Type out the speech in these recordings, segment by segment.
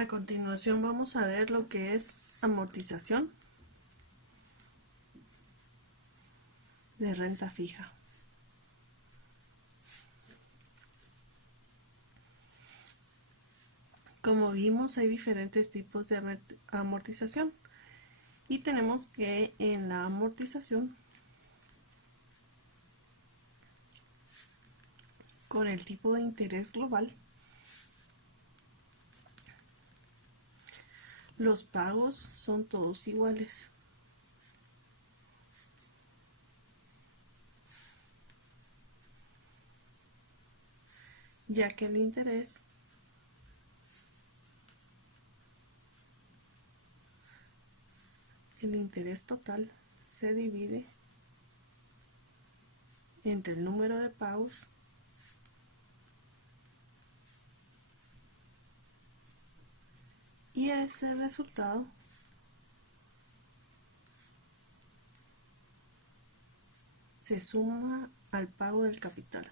A continuación vamos a ver lo que es amortización de renta fija. Como vimos, hay diferentes tipos de amortización y tenemos que en la amortización con el tipo de interés global, los pagos son todos iguales. Ya que el interés total se divide entre el número de pagos y ese resultado se suma al pago del capital.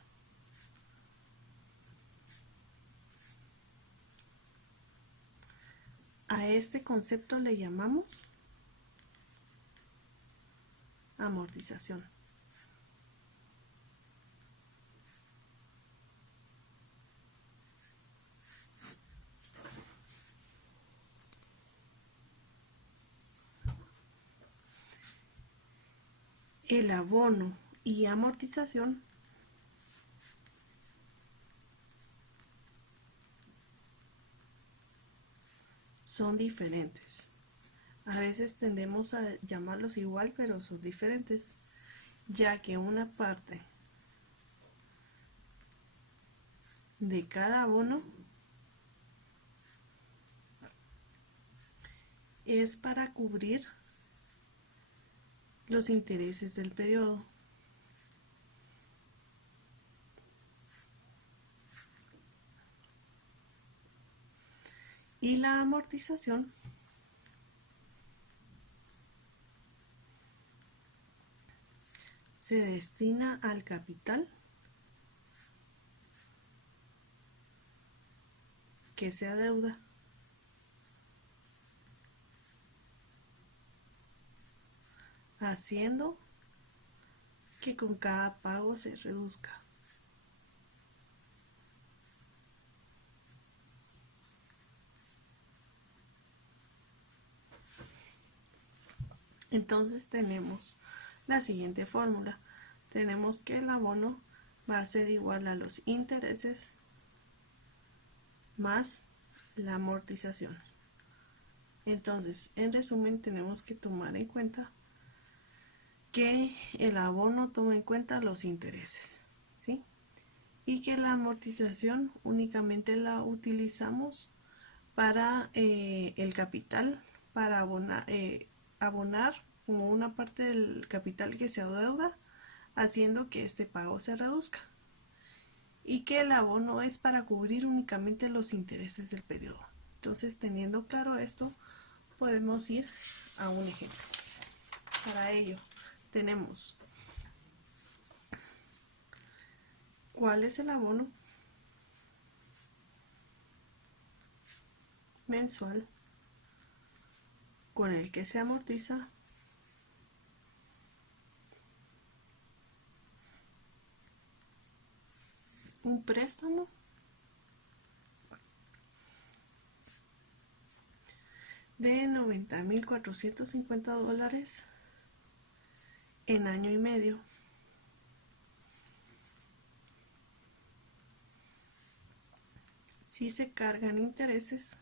A este concepto le llamamos amortización. El abono y amortización son diferentes. A veces tendemos a llamarlos igual, pero son diferentes, ya que una parte de cada abono es para cubrir los intereses del periodo. Y la amortización se destina al capital que se adeuda. Haciendo que con cada pago se reduzca. Entonces tenemos la siguiente fórmula. Tenemos que el abono va a ser igual a los intereses más la amortización. Entonces, en resumen, tenemos que tomar en cuenta que el abono toma en cuenta los intereses, ¿sí? Y que la amortización únicamente la utilizamos para el capital, para abonar como una parte del capital que se adeuda, haciendo que este pago se reduzca. Y que el abono es para cubrir únicamente los intereses del periodo. Entonces, teniendo claro esto, podemos ir a un ejemplo. Para ello, tenemos cuál es el abono mensual con el que se amortiza un préstamo de $90,450 en año y medio. Si se cargan intereses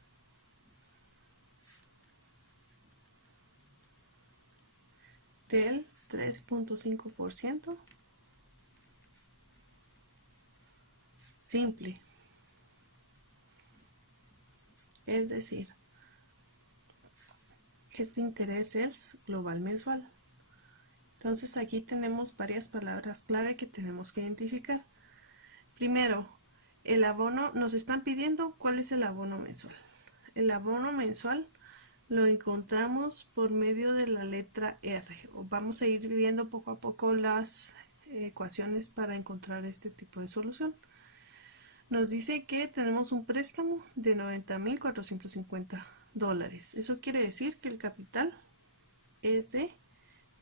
del 3.5% simple, es decir, este interés es global mensual. Entonces aquí tenemos varias palabras clave que tenemos que identificar. Primero, el abono, nos están pidiendo cuál es el abono mensual. El abono mensual lo encontramos por medio de la letra R. Vamos a ir viendo poco a poco las ecuaciones para encontrar este tipo de solución. nos dice que tenemos un préstamo de $90,450. Eso quiere decir que el capital es de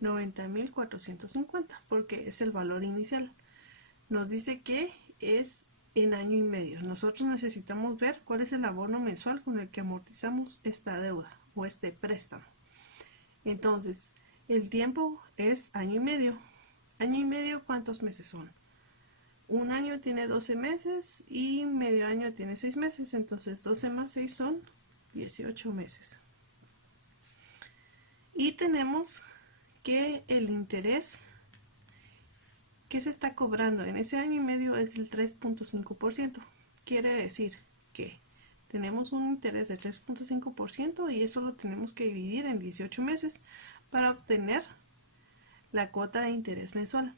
90,450 porque es el valor inicial. Nos dice que es en año y medio. Nosotros necesitamos ver cuál es el abono mensual con el que amortizamos esta deuda o este préstamo. Entonces, el tiempo es año y medio. Año y medio, ¿cuántos meses son? Un año tiene 12 meses y medio año tiene 6 meses. Entonces 12 más 6 son 18 meses. Y tenemos que el interés que se está cobrando en ese año y medio es del 3.5%. Quiere decir que tenemos un interés del 3.5% y eso lo tenemos que dividir en 18 meses para obtener la cuota de interés mensual.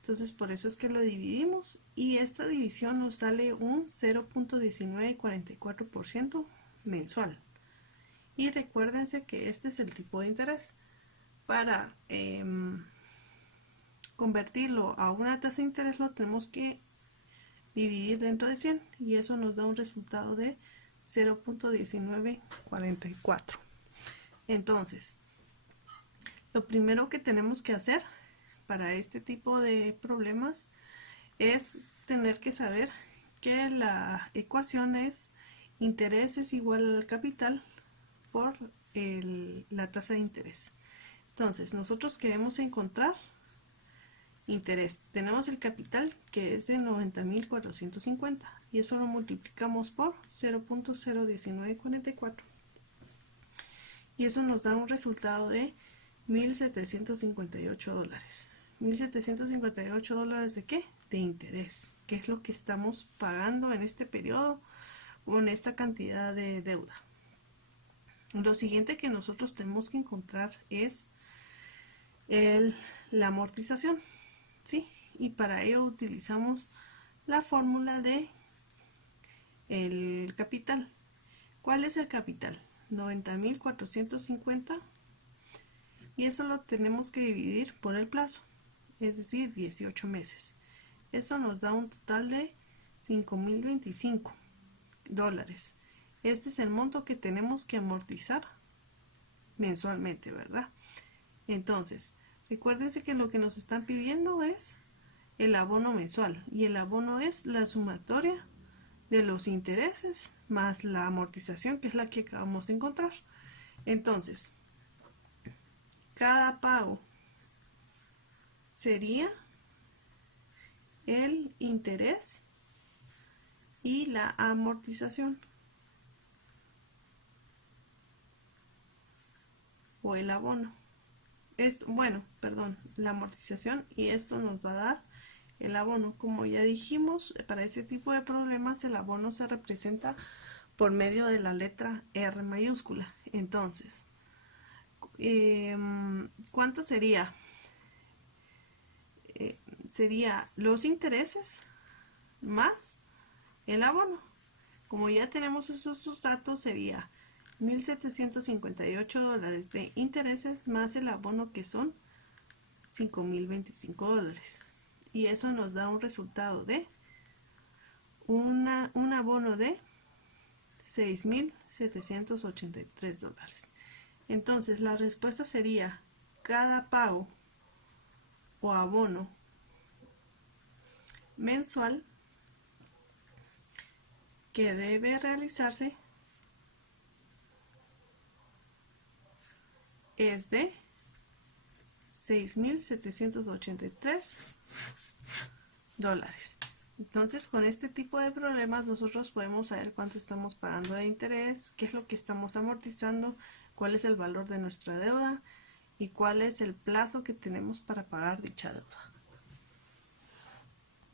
Entonces por eso es que lo dividimos y esta división nos sale un 0.1944% mensual. Y recuérdense que este es el tipo de interés. Para convertirlo a una tasa de interés lo tenemos que dividir dentro de 100 y eso nos da un resultado de 0.1944. Entonces, lo primero que tenemos que hacer para este tipo de problemas es tener que saber que la ecuación es interés es igual al capital por la tasa de interés. Entonces, nosotros queremos encontrar interés. Tenemos el capital que es de 90,450 y eso lo multiplicamos por 0.01944 y eso nos da un resultado de $1,758. $1,758 ¿de qué? De interés, que es lo que estamos pagando en este periodo o en esta cantidad de deuda. Lo siguiente que nosotros tenemos que encontrar es la amortización, ¿sí? Y para ello utilizamos la fórmula de el capital. ¿Cuál es el capital? 90,450 y eso lo tenemos que dividir por el plazo, es decir, 18 meses. Esto nos da un total de $5,025. Este es el monto que tenemos que amortizar mensualmente, ¿verdad? Entonces, recuérdense que lo que nos están pidiendo es el abono mensual y el abono es la sumatoria de los intereses más la amortización, que es la que acabamos de encontrar. Entonces, cada pago sería el interés y la amortización o el abono. La amortización y esto nos va a dar el abono. Como ya dijimos, para ese tipo de problemas el abono se representa por medio de la letra R mayúscula. Entonces, ¿cuánto sería? Sería los intereses más el abono. Como ya tenemos esos datos, sería $1,758 de intereses más el abono, que son $5,025. Y eso nos da un resultado de un abono de $6,783. Entonces la respuesta sería cada pago o abono mensual que debe realizarse es de $6,783. Entonces, con este tipo de problemas nosotros podemos saber cuánto estamos pagando de interés, qué es lo que estamos amortizando, cuál es el valor de nuestra deuda y cuál es el plazo que tenemos para pagar dicha deuda.